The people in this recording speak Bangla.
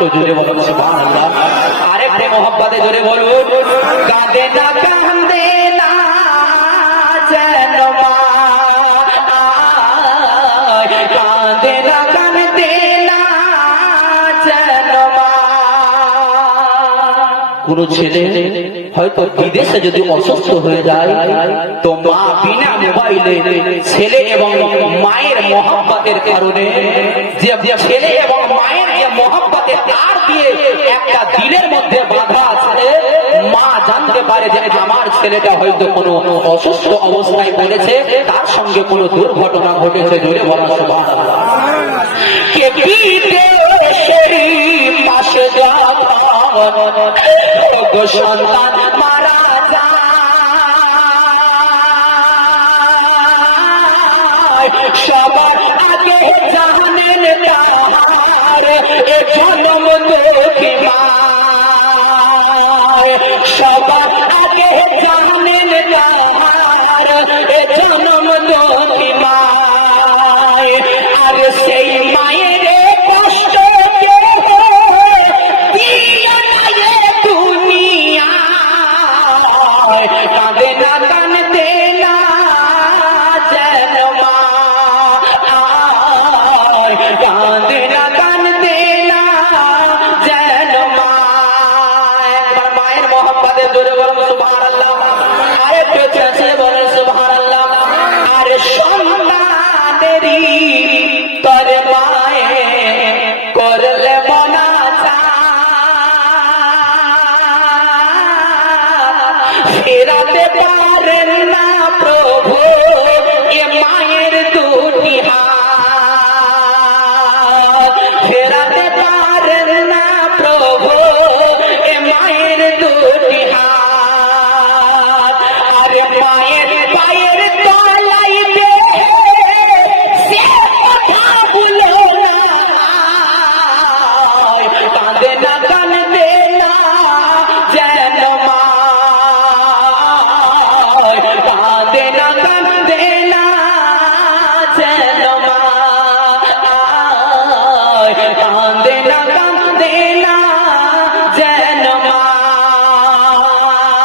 তো জোরে বলুন সুবহানাল্লাহ। আরেকটা মোহাব্বতে জোরে বলুন, কাঁদে না কাঁদে না যেন মা, কাঁদে না কাঁদে না যেন মা। কোন ছেলে হয়তো বিদেশে যদি অসুস্থ হয়ে যায়, তো মা বিনা মোবাইলে ছেলে এবং মায়ের মহব্বতের কারণে, যে ছেলে এবং মায়ের যে মহব্বতের তার দিয়ে একটা দিলের মধ্যে বাধা আছে, মা জানতে পারে যে আমার ছেলেটা হয়তো কোনো অসুস্থ অবস্থায় পড়েছে, তার সঙ্গে কোনো দুর্ঘটনা ঘটেছে। জোরে বলা সুবহানাল্লাহ। কে বিদেশের পাশে যাব গো সন্তান